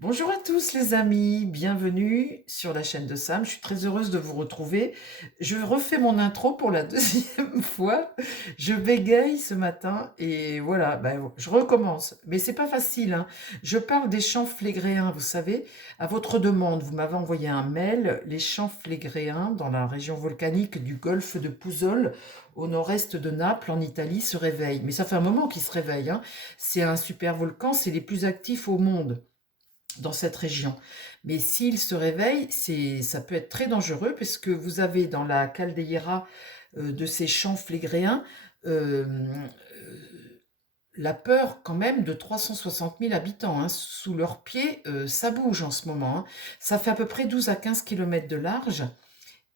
Bonjour à tous les amis, bienvenue sur la chaîne de Sam. Je suis très heureuse de vous retrouver. Je refais mon intro pour la deuxième fois. Je bégaye ce matin et voilà, je recommence. Mais c'est pas facile, hein. Je parle des champs flégréens, vous savez, à votre demande. Vous m'avez envoyé un mail, les champs flégréens dans la région volcanique du golfe de Pouzol, au nord-est de Naples, en Italie, se réveillent. Mais ça fait un moment qu'ils se réveillent, hein. C'est un super volcan, c'est les plus actifs au monde dans cette région. Mais s'il se réveille, ça peut être très dangereux parce que vous avez dans la caldeira de ces champs flégréens euh, la peur quand même de 360 000 habitants, hein. Sous leurs pieds, ça bouge en ce moment, hein. Ça fait à peu près 12 à 15 kilomètres de large.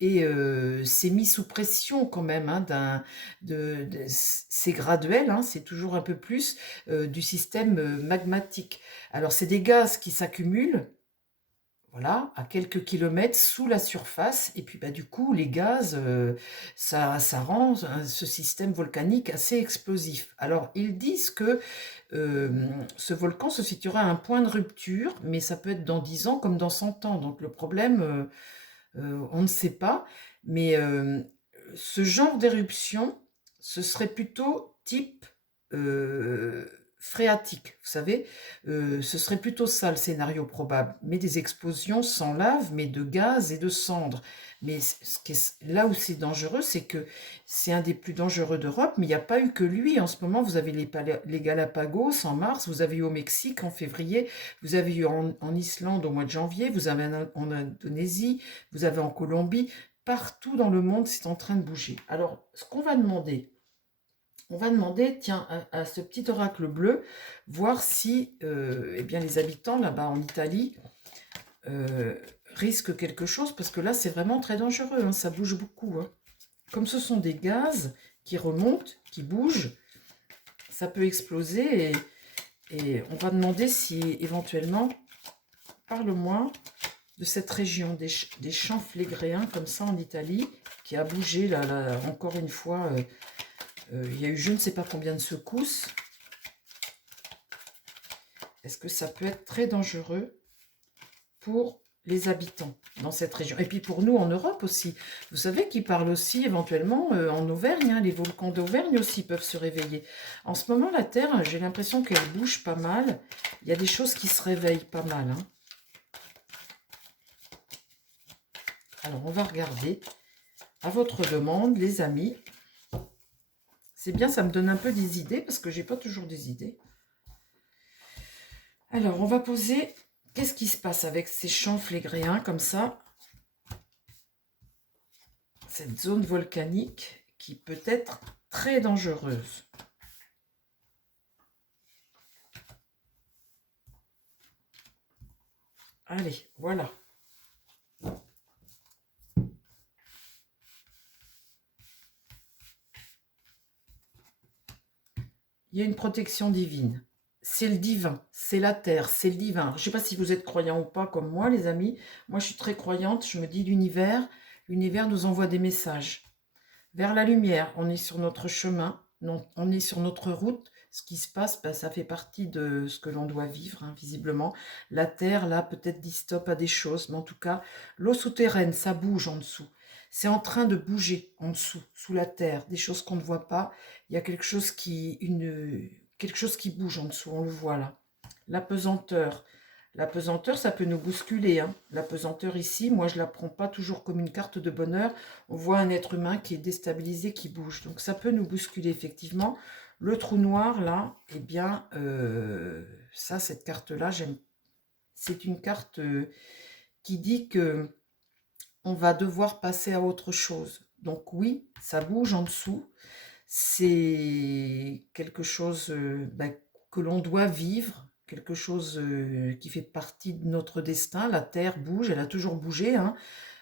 Et c'est mis sous pression quand même, hein, c'est graduel, hein, c'est toujours un peu plus du système magmatique. Alors c'est des gaz qui s'accumulent, voilà, à quelques kilomètres sous la surface, et puis du coup les gaz, ça rend ce système volcanique assez explosif. Alors ils disent que ce volcan se situera à un point de rupture, mais ça peut être dans 10 ans comme dans 100 ans. Donc le problème, on ne sait pas, mais ce genre d'éruption, ce serait plutôt type phréatique, vous savez, ce serait plutôt ça le scénario probable, mais des explosions sans lave, mais de gaz et de cendres. Mais là où c'est dangereux, c'est que c'est un des plus dangereux d'Europe, mais il n'y a pas eu que lui. En ce moment, vous avez les Galapagos en mars, vous avez eu au Mexique en février, vous avez eu en Islande au mois de janvier, vous avez en Indonésie, vous avez en Colombie, partout dans le monde, c'est en train de bouger. Alors, ce qu'on va demander, on va demander, tiens, à ce petit oracle bleu, voir si eh bien, les habitants là-bas en Italie euh, risquent quelque chose, parce que là, c'est vraiment très dangereux, hein, ça bouge beaucoup, hein. Comme ce sont des gaz qui remontent, qui bougent, ça peut exploser et on va demander si éventuellement, parle-moi de cette région des champs flégréens comme ça en Italie, qui a bougé là, encore une fois. Il y a eu je ne sais pas combien de secousses. Est-ce que ça peut être très dangereux pour les habitants dans cette région? Et puis pour nous en Europe aussi. Vous savez qu'ils parlent aussi éventuellement en Auvergne, hein, les volcans d'Auvergne aussi peuvent se réveiller. En ce moment, la Terre, j'ai l'impression qu'elle bouge pas mal. Il y a des choses qui se réveillent pas mal, hein. Alors on va regarder à votre demande, les amis. C'est bien, ça me donne un peu des idées parce que j'ai pas toujours des idées. Alors, on va poser, qu'est-ce qui se passe avec ces champs flégréens comme ça? Cette zone volcanique qui peut être très dangereuse. Allez, voilà. Il y a une protection divine. C'est le divin, c'est la terre, c'est le divin. Je ne sais pas si vous êtes croyants ou pas comme moi, les amis. Moi, je suis très croyante. Je me dis l'univers nous envoie des messages. Vers la lumière, on est sur notre chemin, on est sur notre route. Ce qui se passe, ça fait partie de ce que l'on doit vivre, hein, visiblement. La Terre, là, peut-être dit stop à des choses, mais en tout cas, l'eau souterraine, ça bouge en dessous. C'est en train de bouger en dessous, sous la Terre, des choses qu'on ne voit pas. Il y a quelque chose qui bouge en dessous, on le voit là. La pesanteur. La pesanteur, ça peut nous bousculer, hein. La pesanteur ici, moi, je ne la prends pas toujours comme une carte de bonheur. On voit un être humain qui est déstabilisé, qui bouge. Donc ça peut nous bousculer, effectivement. Le trou noir, là, eh bien, ça, cette carte-là, j'aime. C'est une carte qui dit que on va devoir passer à autre chose. Donc oui, ça bouge en dessous. C'est quelque chose que l'on doit vivre, quelque chose qui fait partie de notre destin. La Terre bouge, elle a toujours bougé, hein,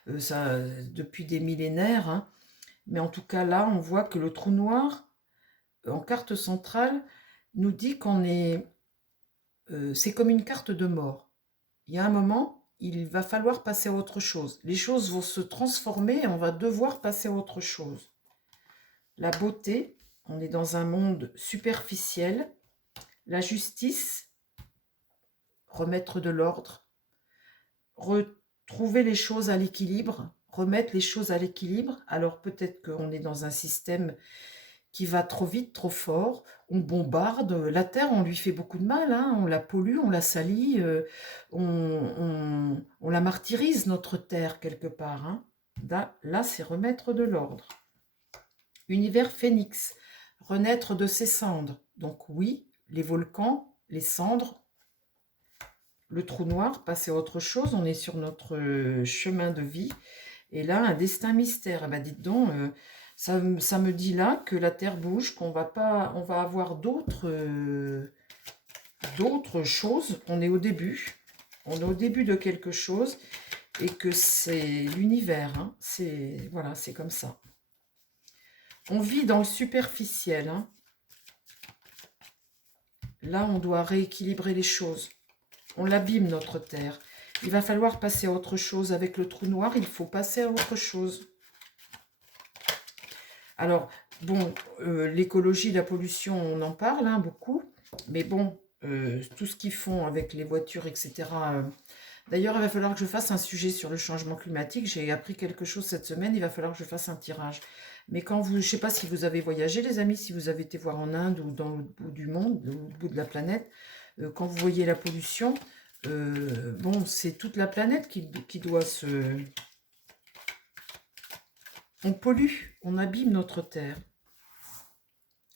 depuis des millénaires, hein. Mais en tout cas, là, on voit que le trou noir, en carte centrale, nous dit c'est comme une carte de mort. Il y a un moment, il va falloir passer à autre chose. Les choses vont se transformer et on va devoir passer à autre chose. La beauté, on est dans un monde superficiel. La justice, remettre de l'ordre, retrouver les choses à l'équilibre, remettre les choses à l'équilibre. Alors peut-être qu'on est dans un système qui va trop vite, trop fort, on bombarde, la Terre, on lui fait beaucoup de mal, hein, on la pollue, on la salit, on la martyrise, notre Terre, quelque part. Hein. Là, c'est remettre de l'ordre. Univers phénix, renaître de ses cendres. Donc oui, les volcans, les cendres, le trou noir, passer à autre chose, on est sur notre chemin de vie. Et là, un destin mystère. Eh ben, dites donc, ça me dit là que la Terre bouge, qu'on va pas, on va avoir d'autres choses. On est au début. On est au début de quelque chose et que c'est l'univers. Hein. C'est voilà, c'est comme ça. On vit dans le superficiel. Hein. Là, on doit rééquilibrer les choses. On l'abîme, notre Terre. Il va falloir passer à autre chose. Avec le trou noir, il faut passer à autre chose. Alors, bon, l'écologie, la pollution, on en parle hein, beaucoup. Mais bon, tout ce qu'ils font avec les voitures, etc. D'ailleurs, il va falloir que je fasse un sujet sur le changement climatique. J'ai appris quelque chose cette semaine. Il va falloir que je fasse un tirage. Mais quand vous, je ne sais pas si vous avez voyagé, les amis, si vous avez été voir en Inde ou dans l'autre bout du monde, l'autre bout de la planète, quand vous voyez la pollution, bon, c'est toute la planète qui doit se... On pollue, on abîme notre Terre.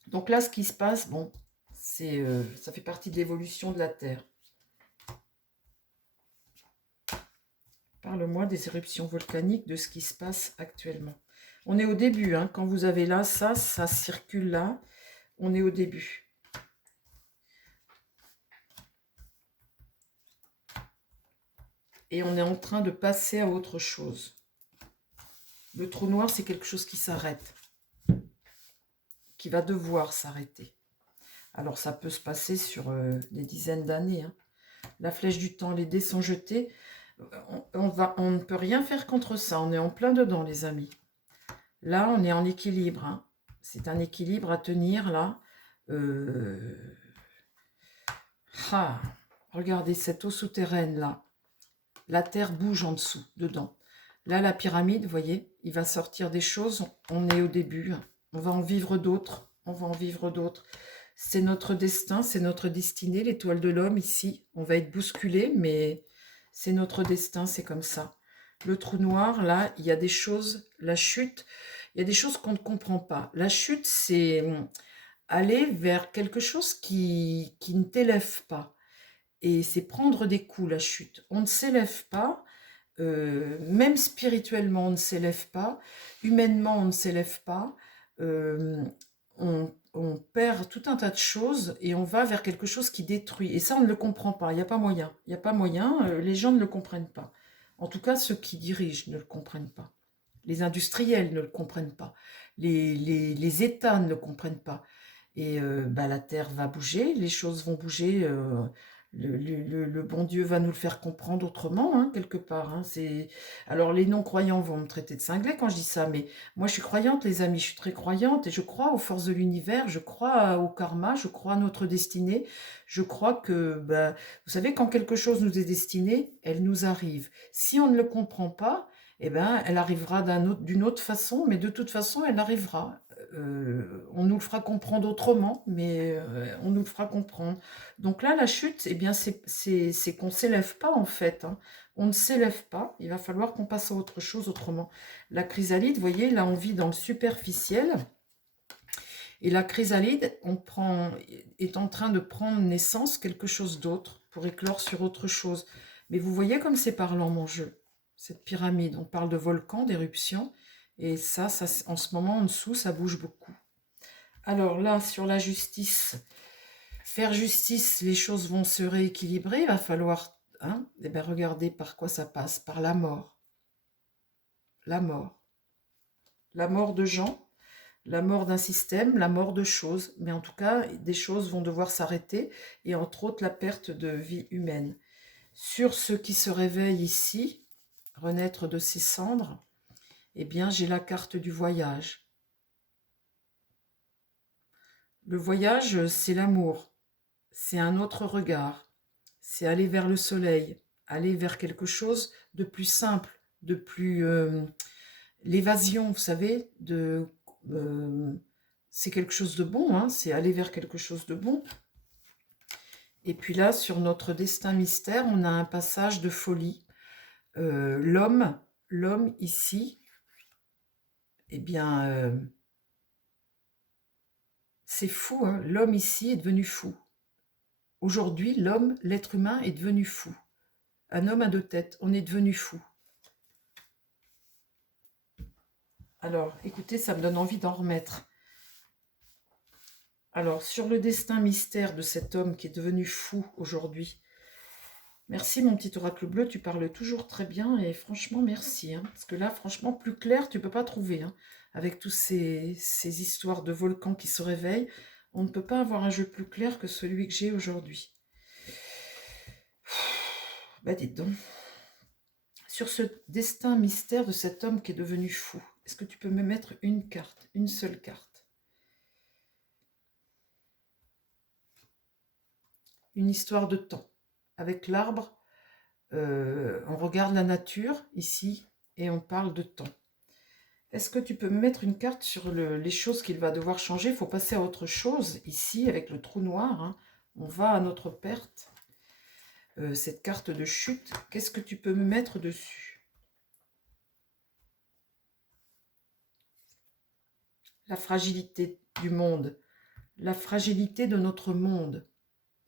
Donc là, ce qui se passe, bon, c'est, ça fait partie de l'évolution de la Terre. Parle-moi des éruptions volcaniques, de ce qui se passe actuellement. On est au début, hein, quand vous avez là, ça circule là, on est au début. Et on est en train de passer à autre chose. Le trou noir, c'est quelque chose qui s'arrête, qui va devoir s'arrêter. Alors ça peut se passer sur des dizaines d'années. Hein. La flèche du temps, les dés sont jetés. On ne peut rien faire contre ça. On est en plein dedans, les amis. Là, on est en équilibre. Hein. C'est un équilibre à tenir, là. Regardez cette eau souterraine, là. La terre bouge en dessous, dedans. Là, la pyramide, vous voyez, il va sortir des choses. On est au début. On va en vivre d'autres. On va en vivre d'autres. C'est notre destin, c'est notre destinée, l'étoile de l'homme, ici. On va être bousculé, mais c'est notre destin, c'est comme ça. Le trou noir, là, il y a des choses, la chute, il y a des choses qu'on ne comprend pas. La chute, c'est aller vers quelque chose qui ne t'élève pas. Et c'est prendre des coups, la chute. On ne s'élève pas, même spirituellement, on ne s'élève pas, humainement, on ne s'élève pas. On perd tout un tas de choses et on va vers quelque chose qui détruit. Et ça, on ne le comprend pas. Il n'y a pas moyen. Il n'y a pas moyen. Les gens ne le comprennent pas. En tout cas, ceux qui dirigent ne le comprennent pas. Les industriels ne le comprennent pas. Les États ne le comprennent pas. Et la Terre va bouger, les choses vont bouger. Le bon Dieu va nous le faire comprendre autrement, hein, quelque part. Hein. Alors, les non-croyants vont me traiter de cinglé quand je dis ça, mais moi, je suis croyante, les amis, je suis très croyante, et je crois aux forces de l'univers, je crois au karma, je crois à notre destinée, je crois que, vous savez, quand quelque chose nous est destiné, elle nous arrive. Si on ne le comprend pas, eh ben, elle arrivera d'une autre façon, mais de toute façon, elle arrivera. On nous le fera comprendre autrement, mais on nous le fera comprendre. Donc là, la chute, eh bien, c'est qu'on ne s'élève pas en fait. Hein. On ne s'élève pas. Il va falloir qu'on passe à autre chose autrement. La chrysalide, vous voyez, là, on vit dans le superficiel. Et la chrysalide, est en train de prendre naissance quelque chose d'autre pour éclore sur autre chose. Mais vous voyez comme c'est parlant mon jeu. Cette pyramide, on parle de volcan, d'éruption. Et ça, en ce moment, en dessous, ça bouge beaucoup. Alors là, sur la justice, faire justice, les choses vont se rééquilibrer. Il va falloir regarder par quoi ça passe. Par la mort. La mort. La mort de gens, la mort d'un système, la mort de choses. Mais en tout cas, des choses vont devoir s'arrêter. Et entre autres, la perte de vie humaine. Sur ceux qui se réveillent ici, renaître de ses cendres, eh bien, j'ai la carte du voyage. Le voyage, c'est l'amour. C'est un autre regard. c'est aller vers le soleil, aller vers quelque chose de plus simple, de plus... l'évasion, vous savez, c'est quelque chose de bon, hein, c'est aller vers quelque chose de bon. Et puis là, sur notre destin mystère, on a un passage de folie. L'homme ici, eh bien, c'est fou, hein, l'homme ici est devenu fou. Aujourd'hui, l'être humain est devenu fou. Un homme à deux têtes, on est devenu fou. Alors, écoutez, ça me donne envie d'en remettre. Alors, sur le destin mystère de cet homme qui est devenu fou aujourd'hui. Merci mon petit oracle bleu, tu parles toujours très bien et franchement merci. Hein, parce que là, franchement, plus clair, tu ne peux pas trouver. Hein, avec tous ces histoires de volcans qui se réveillent, on ne peut pas avoir un jeu plus clair que celui que j'ai aujourd'hui. Bah dites donc. Sur ce destin mystère de cet homme qui est devenu fou, est-ce que tu peux me mettre une carte, une seule carte? Une histoire de temps. Avec l'arbre, on regarde la nature ici et on parle de temps. Est-ce que tu peux me mettre une carte sur les choses qu'il va devoir changer? Il faut passer à autre chose ici avec le trou noir. Hein. On va à notre perte. Cette carte de chute, qu'est-ce que tu peux me mettre dessus? La fragilité du monde, la fragilité de notre monde.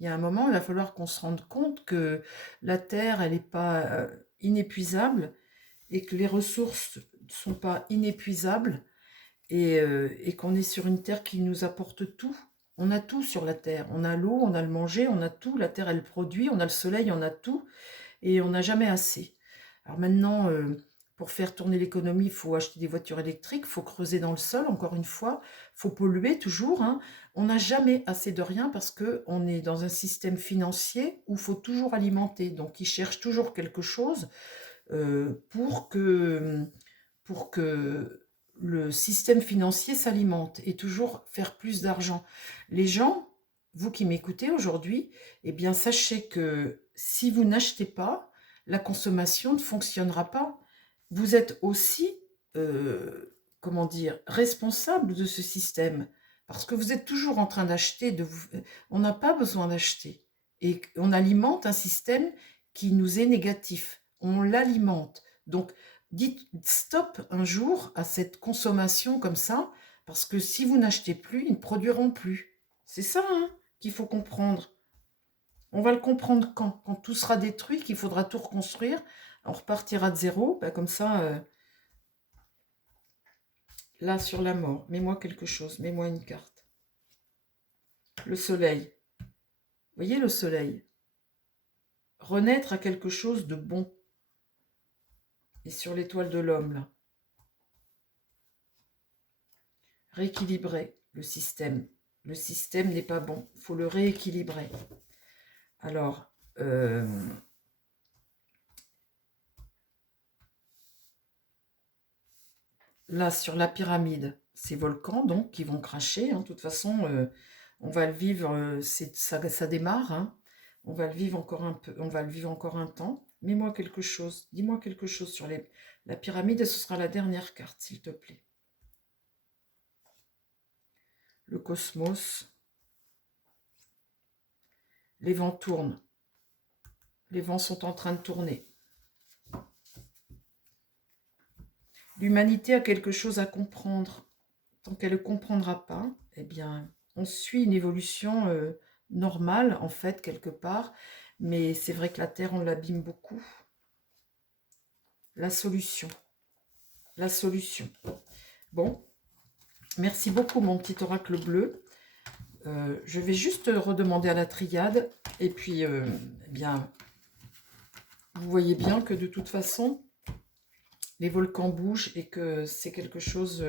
Il y a un moment, il va falloir qu'on se rende compte que la Terre, elle n'est pas inépuisable et que les ressources ne sont pas inépuisables et qu'on est sur une Terre qui nous apporte tout. On a tout sur la Terre. On a l'eau, on a le manger, on a tout. La Terre, elle produit, on a le soleil, on a tout et on n'a jamais assez. Alors maintenant, pour faire tourner l'économie, il faut acheter des voitures électriques, il faut creuser dans le sol, encore une fois, il faut polluer toujours. Hein. On n'a jamais assez de rien parce qu'on est dans un système financier où il faut toujours alimenter. Donc, ils cherchent toujours quelque chose pour que le système financier s'alimente et toujours faire plus d'argent. Les gens, vous qui m'écoutez aujourd'hui, eh bien, sachez que si vous n'achetez pas, la consommation ne fonctionnera pas. Vous êtes aussi, comment dire, responsable de ce système. Parce que vous êtes toujours en train d'acheter. On n'a pas besoin d'acheter. Et on alimente un système qui nous est négatif. On l'alimente. Donc, dites stop un jour à cette consommation comme ça, parce que si vous n'achetez plus, ils ne produiront plus. C'est ça hein, qu'il faut comprendre. On va le comprendre quand tout sera détruit, qu'il faudra tout reconstruire, on repartira de zéro, ben comme ça, là sur la mort, mets-moi quelque chose, mets-moi une carte. Le soleil. Vous voyez le soleil? Renaître à quelque chose de bon. Et sur l'étoile de l'homme, là. Rééquilibrer le système. Le système n'est pas bon, il faut le rééquilibrer. Alors, là, sur la pyramide, ces volcans, donc, qui vont cracher. Hein, de toute façon, on va le vivre, ça démarre. Hein, on va le vivre encore un peu, on va le vivre encore un temps. Mets-moi quelque chose, dis-moi quelque chose sur la pyramide et ce sera la dernière carte, s'il te plaît. Le cosmos. Les vents tournent. Les vents sont en train de tourner. L'humanité a quelque chose à comprendre. Tant qu'elle ne comprendra pas, eh bien, on suit une évolution normale, en fait, quelque part. Mais c'est vrai que la Terre, on l'abîme beaucoup. La solution. La solution. Bon, merci beaucoup, mon petit oracle bleu. Je vais juste redemander à la triade. Et puis, eh bien, vous voyez bien que de toute façon, les volcans bougent et que c'est quelque chose...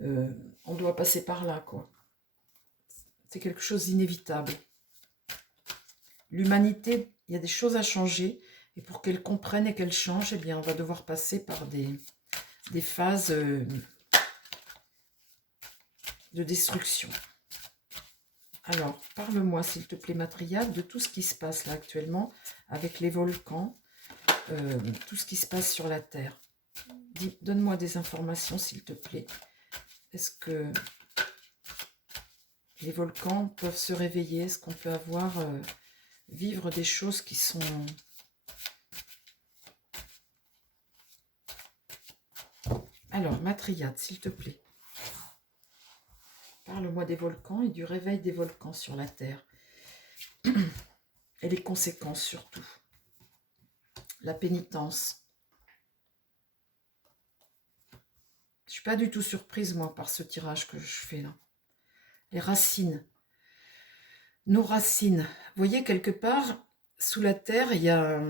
on doit passer par là, quoi. C'est quelque chose d'inévitable. L'humanité, il y a des choses à changer. Et pour qu'elle comprenne et qu'elle change, eh bien, on va devoir passer par des phases de destruction. Alors, parle-moi, s'il te plaît, Matriarche, de tout ce qui se passe là actuellement avec les volcans, tout ce qui se passe sur la Terre. Donne-moi des informations, s'il te plaît. Est-ce que les volcans peuvent se réveiller? Est-ce qu'on peut avoir, vivre des choses qui sont... Alors, Matriarche, s'il te plaît. Parle-moi des volcans et du réveil des volcans sur la Terre. Et les conséquences surtout. La pénitence. Je ne suis pas du tout surprise, moi, par ce tirage que je fais là. Les racines. Nos racines. Vous voyez, quelque part, sous la Terre, il y a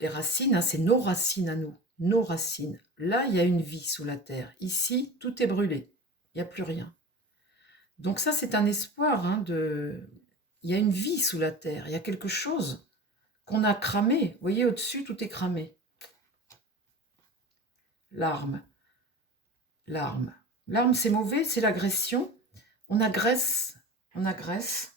les racines, hein, c'est nos racines à nous. Nos racines. Là, il y a une vie sous la Terre. Ici, tout est brûlé. Il n'y a plus rien. Donc ça, c'est un espoir. Hein, il y a une vie sous la Terre. Il y a quelque chose qu'on a cramé. Vous voyez, au-dessus, tout est cramé. L'arme. L'arme. L'arme, c'est mauvais, c'est l'agression. On agresse. On agresse.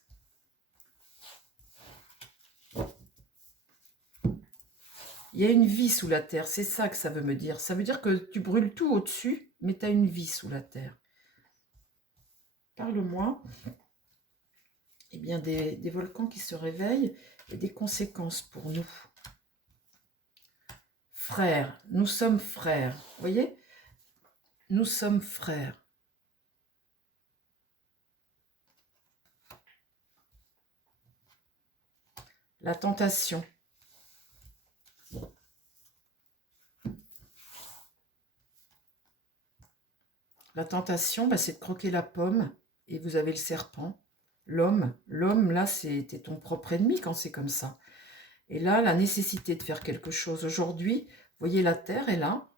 Il y a une vie sous la terre, c'est ça que ça veut me dire. Ça veut dire que tu brûles tout au-dessus, mais tu as une vie sous la terre. Parle-moi eh bien, des volcans qui se réveillent et des conséquences pour nous. Frères, nous sommes frères. Vous voyez? Nous sommes frères. La tentation. La tentation, bah, c'est de croquer la pomme et vous avez le serpent. L'homme, là, c'était ton propre ennemi quand c'est comme ça. Et là, la nécessité de faire quelque chose. Aujourd'hui, vous voyez, la terre est là.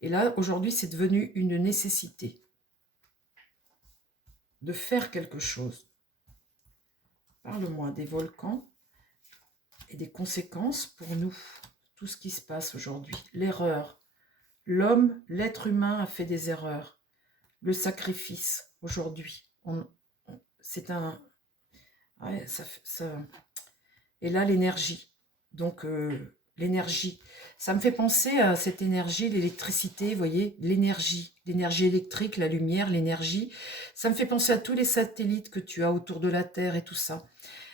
Et là, aujourd'hui, c'est devenu une nécessité de faire quelque chose. Parle-moi des volcans et des conséquences pour nous. Tout ce qui se passe aujourd'hui. L'erreur. L'homme, l'être humain a fait des erreurs. Le sacrifice, aujourd'hui. C'est un... Ouais, Et là, l'énergie. Donc, l'énergie. Ça me fait penser à cette énergie, l'électricité, vous voyez, l'énergie électrique, la lumière, l'énergie. Ça me fait penser à tous les satellites que tu as autour de la Terre et tout ça.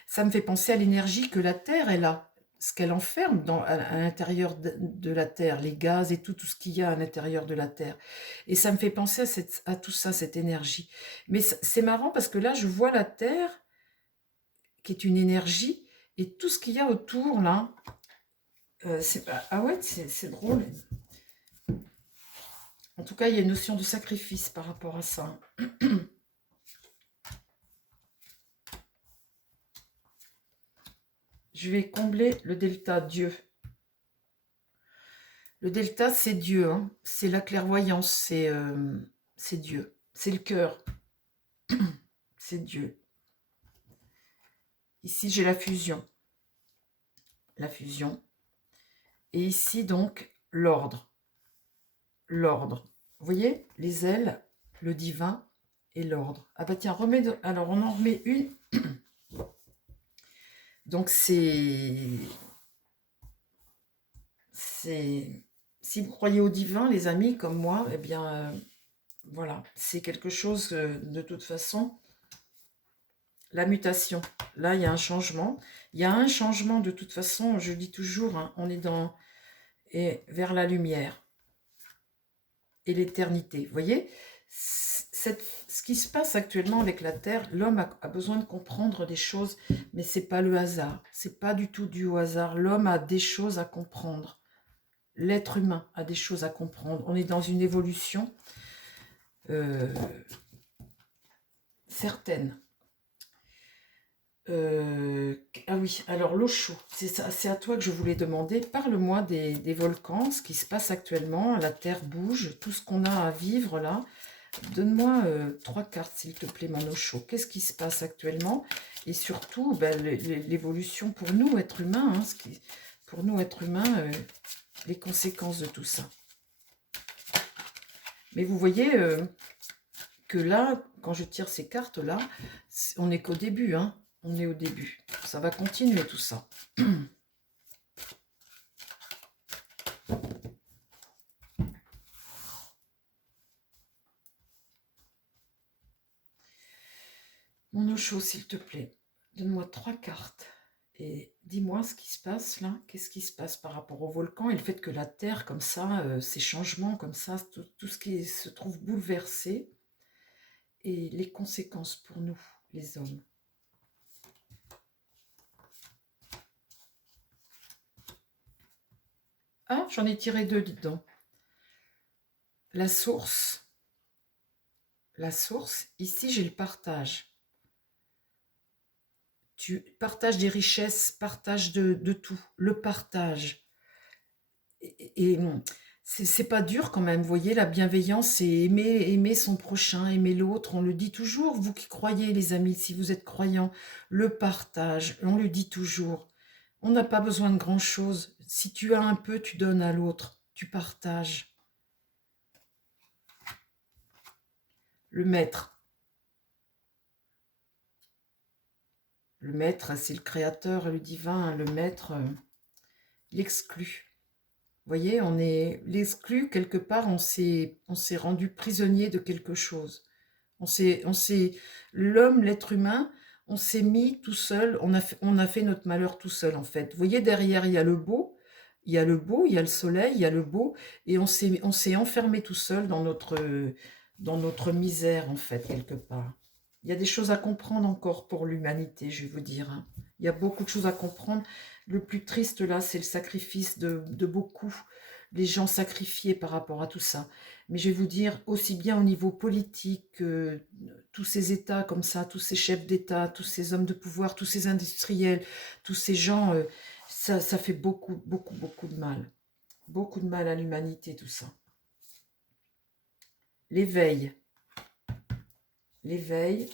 Ça me fait penser à l'énergie que la Terre, elle a, ce qu'elle enferme à l'intérieur de la Terre, les gaz et tout ce qu'il y a à l'intérieur de la Terre. Et ça me fait penser à tout ça, cette énergie. Mais c'est marrant parce que là, je vois la Terre, qui est une énergie, et tout ce qu'il y a autour, là, ah ouais, c'est drôle. En tout cas, il y a une notion de sacrifice par rapport à ça. Je vais combler le delta Dieu. Le delta, c'est Dieu. Hein. C'est la clairvoyance. C'est Dieu. C'est le cœur. C'est Dieu. Ici, j'ai la fusion. La fusion. Et ici, donc, l'ordre. L'ordre. Vous voyez, les ailes, le divin et l'ordre. Ah bah tiens, alors on en remet une. Donc c'est... Si vous croyez au divin, les amis, comme moi, eh bien, voilà, c'est quelque chose, de toute façon, la mutation. Là, il y a un changement. Il y a un changement, de toute façon, je dis toujours, hein, on est vers la lumière et l'éternité. Vous voyez, ce qui se passe actuellement avec la Terre, l'homme a besoin de comprendre des choses, mais c'est pas le hasard. C'est pas du tout dû au hasard. L'homme a des choses à comprendre. L'être humain a des choses à comprendre. On est dans une évolution certaine. Ah oui, alors l'eau chaude, c'est à toi que je voulais demander. Parle-moi des volcans, ce qui se passe actuellement. La Terre bouge, tout ce qu'on a à vivre là. Donne-moi 3 cartes, s'il te plaît, mon eau chaude. Qu'est-ce qui se passe actuellement? Et surtout, ben, l'évolution pour nous, êtres humains, hein, pour nous, êtres humains, les conséquences de tout ça. Mais vous voyez que là, quand je tire ces cartes-là, on n'est qu'au début, hein. On est au début. Ça va continuer tout ça. Mon Osho, s'il te plaît, donne-moi 3 cartes et dis-moi ce qui se passe là. Qu'est-ce qui se passe par rapport au volcan et le fait que la Terre, comme ça, ces changements comme ça, tout ce qui se trouve bouleversé et les conséquences pour nous, les hommes. Ah, j'en ai tiré 2 dedans. La source, ici j'ai le partage. Tu partages des richesses, partage de tout, le partage. Et c'est pas dur quand même, vous voyez, la bienveillance, c'est aimer son prochain, aimer l'autre, on le dit toujours, vous qui croyez les amis, si vous êtes croyants, le partage, on le dit toujours. On n'a pas besoin de grand-chose, si tu as un peu, tu donnes à l'autre, tu partages. Le maître, c'est le créateur, le divin, le maître, l'exclu. Vous voyez, on est l'exclu, quelque part, on s'est rendu prisonnier de quelque chose. L'homme, l'être humain, on s'est mis tout seul, on a fait notre malheur tout seul, en fait. Vous voyez, derrière, il y a le beau, il y a le beau, il y a le soleil, il y a le beau, et on s'est enfermé tout seul dans notre misère, en fait, quelque part. Il y a des choses à comprendre encore pour l'humanité, je vais vous dire, hein. Il y a beaucoup de choses à comprendre. Le plus triste, là, c'est le sacrifice de beaucoup. Les gens sacrifiés par rapport à tout ça. Mais je vais vous dire, aussi bien au niveau politique, tous ces États comme ça, tous ces chefs d'État, tous ces hommes de pouvoir, tous ces industriels, tous ces gens, ça fait beaucoup, beaucoup, beaucoup de mal. Beaucoup de mal à l'humanité, tout ça. L'éveil. L'éveil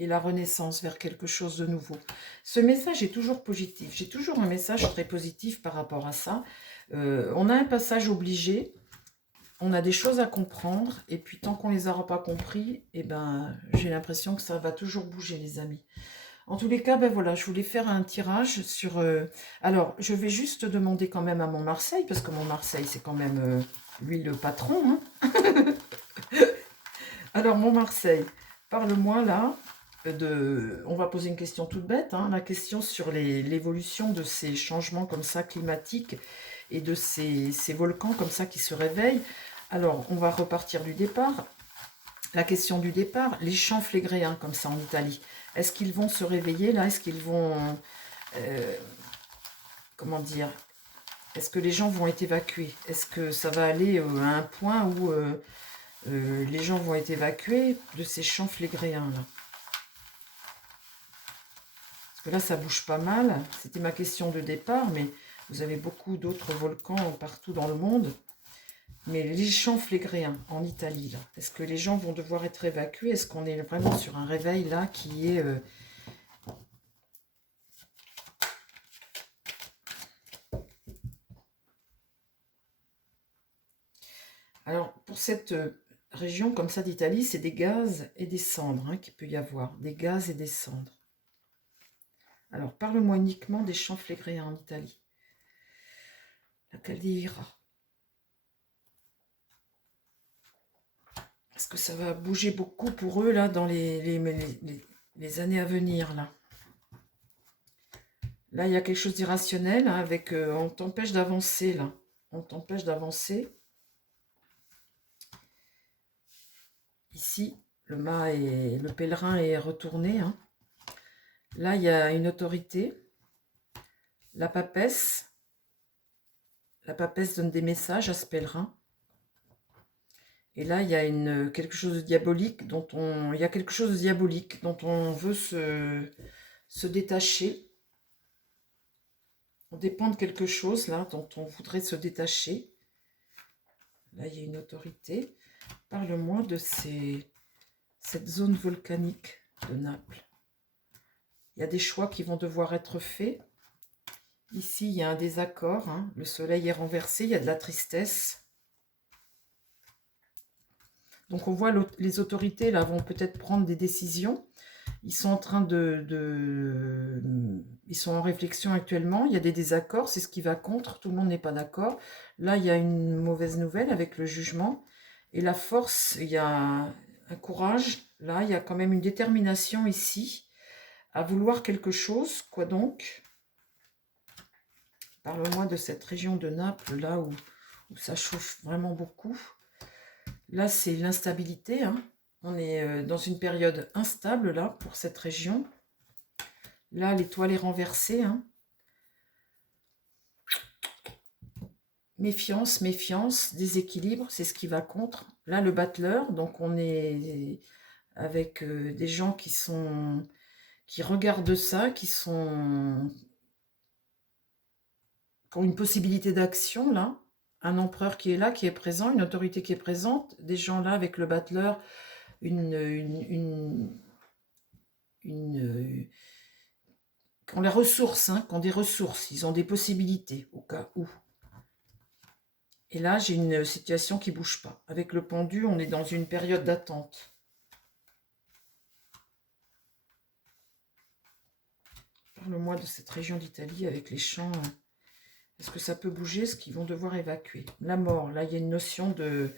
et la renaissance vers quelque chose de nouveau. Ce message est toujours positif. J'ai toujours un message très positif par rapport à ça. On a un passage obligé, on a des choses à comprendre, et puis tant qu'on ne les aura pas compris, eh ben, j'ai l'impression que ça va toujours bouger, les amis. En tous les cas, ben voilà, je voulais faire un tirage sur... Alors, je vais juste demander quand même à mon Marseille, parce que mon Marseille, c'est quand même lui le patron. Hein. Alors, mon Marseille, parle-moi là on va poser une question toute bête, hein, la question sur l'évolution de ces changements comme ça climatiques et de ces volcans comme ça qui se réveillent. Alors, on va repartir du départ. La question du départ, les champs flégréens comme ça en Italie, est-ce qu'ils vont se réveiller là? Est-ce qu'ils vont... comment dire? Est-ce que les gens vont être évacués? Est-ce que ça va aller à un point où les gens vont être évacués de ces champs flégréens là? Parce que là, ça bouge pas mal. C'était ma question de départ, mais vous avez beaucoup d'autres volcans partout dans le monde. Mais les champs flégréens en Italie, là, est-ce que les gens vont devoir être évacués? Est-ce qu'on est vraiment sur un réveil là qui est... Alors, pour cette région comme ça d'Italie, c'est des gaz et des cendres hein, qu'il peut y avoir. Des gaz et des cendres. Alors, parle-moi uniquement des champs flégréens en Italie. La Caldeira. Est-ce que ça va bouger beaucoup pour eux là dans les années à venir là? Là, il y a quelque chose d'irrationnel hein, avec... on t'empêche d'avancer là. On t'empêche d'avancer. Ici, le pèlerin est retourné. Hein. Là, il y a une autorité. La papesse donne des messages à ce pèlerin. Et là, il y a quelque chose de diabolique dont on veut se détacher. On dépend de quelque chose là dont on voudrait se détacher. Là, il y a une autorité. Parle-moi de cette zone volcanique de Naples. Il y a des choix qui vont devoir être faits. Ici, il y a un désaccord. Hein. Le soleil est renversé, il y a de la tristesse. Donc on voit les autorités là vont peut-être prendre des décisions. Ils sont en train ils sont en réflexion actuellement. Il y a des désaccords, c'est ce qui va contre. Tout le monde n'est pas d'accord. Là, il y a une mauvaise nouvelle avec le jugement. Et la force, il y a un courage. Là, il y a quand même une détermination ici à vouloir quelque chose. Quoi donc? Parle-moi de cette région de Naples, là où ça chauffe vraiment beaucoup. Là, c'est l'instabilité, hein. On est dans une période instable, là, pour cette région. Là, l'étoile est renversée, hein. Méfiance, méfiance, déséquilibre, c'est ce qui va contre. Là, le battleur, donc on est avec des gens qui regardent ça, qui ont une possibilité d'action, là. Un empereur qui est là, qui est présent, une autorité qui est présente, des gens là avec le battleur, qui ont les ressources, hein, qui ont des ressources, ils ont des possibilités au cas où. Et là, j'ai une situation qui ne bouge pas. Avec le pendu, on est dans une période d'attente. Parle-moi de cette région d'Italie avec les champs. Est-ce que ça peut bouger? Est-ce qu'ils vont devoir évacuer? La mort, là, il y a une notion de...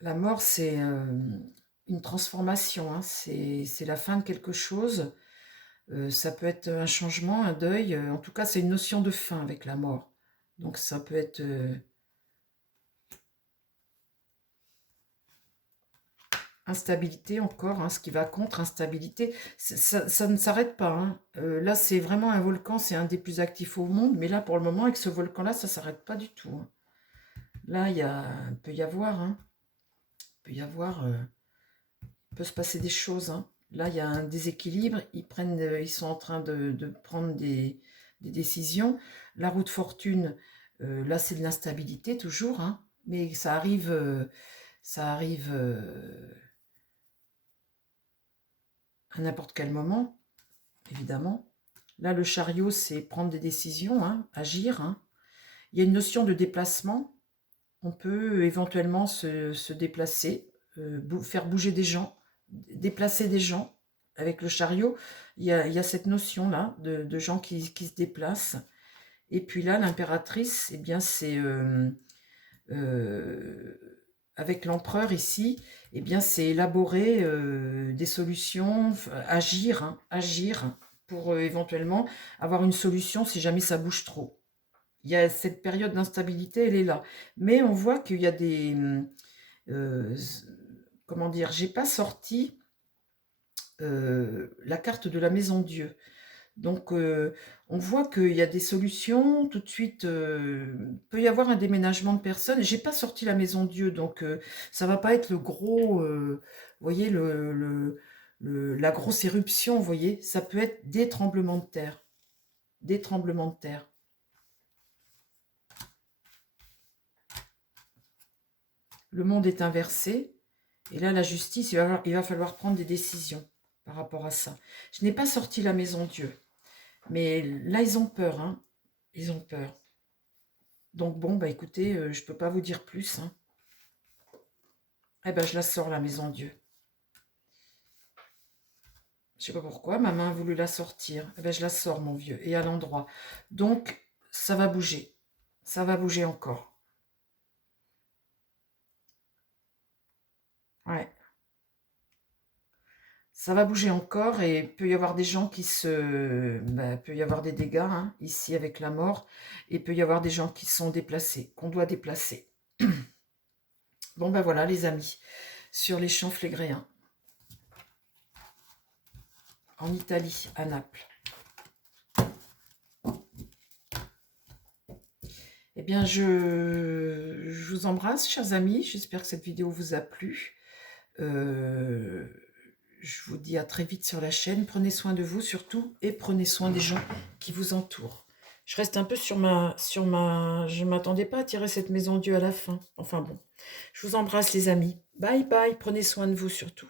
La mort, c'est une transformation, hein. C'est la fin de quelque chose. Ça peut être un changement, un deuil. En tout cas, c'est une notion de fin avec la mort. Donc, ça peut être... instabilité encore, hein, ce qui va contre instabilité. Ça ne s'arrête pas, hein. Là, c'est vraiment un volcan, c'est un des plus actifs au monde. Mais là, pour le moment, avec ce volcan-là, ça ne s'arrête pas du tout, hein. Là, il peut y avoir... Hein, il peut y avoir... il peut se passer des choses, hein. Là, il y a un déséquilibre. Ils sont en train de prendre des décisions. La roue de fortune, là, c'est de l'instabilité toujours, hein. Mais ça arrive à n'importe quel moment, évidemment. Là, le chariot, c'est prendre des décisions, hein, agir, hein. Il y a une notion de déplacement. On peut éventuellement se déplacer, faire bouger des gens, déplacer des gens. Avec le chariot, il y a cette notion-là de gens qui se déplacent. Et puis là, l'impératrice, eh bien, c'est... avec l'empereur ici, eh bien, c'est élaborer des solutions, agir, hein, agir pour éventuellement avoir une solution si jamais ça bouge trop. Il y a cette période d'instabilité, elle est là. Mais on voit qu'il y a des... comment dire, j'ai pas sorti la carte de la maison Dieu. Donc, on voit qu'il y a des solutions. Tout de suite, peut y avoir un déménagement de personnes. J'ai pas sorti la maison Dieu, donc ça va pas être le gros... vous voyez, la grosse éruption, vous voyez. Ça peut être des tremblements de terre. Des tremblements de terre. Le monde est inversé. Et là, la justice, il va falloir prendre des décisions par rapport à ça. Je n'ai pas sorti la maison Dieu. Mais là, ils ont peur, hein. Ils ont peur. Donc bon, bah écoutez, je ne peux pas vous dire plus, hein. Eh ben, je la sors, la maison Dieu. Je sais pas pourquoi, ma main a voulu la sortir. Eh ben, je la sors, mon vieux, et à l'endroit. Donc, ça va bouger. Ça va bouger encore. Ouais. Ça va bouger encore et il peut y avoir des gens qui peut y avoir des dégâts, hein, ici avec la mort. Et il peut y avoir des gens qui sont déplacés, qu'on doit déplacer. Bon, ben voilà, les amis, sur les champs flégréens. En Italie, à Naples. Eh bien, je vous embrasse, chers amis. J'espère que cette vidéo vous a plu. Je vous dis à très vite sur la chaîne. Prenez soin de vous surtout et prenez soin des gens qui vous entourent. Je reste un peu sur ma... Je ne m'attendais pas à tirer cette maison Dieu à la fin. Enfin bon. Je vous embrasse les amis. Bye bye. Prenez soin de vous surtout.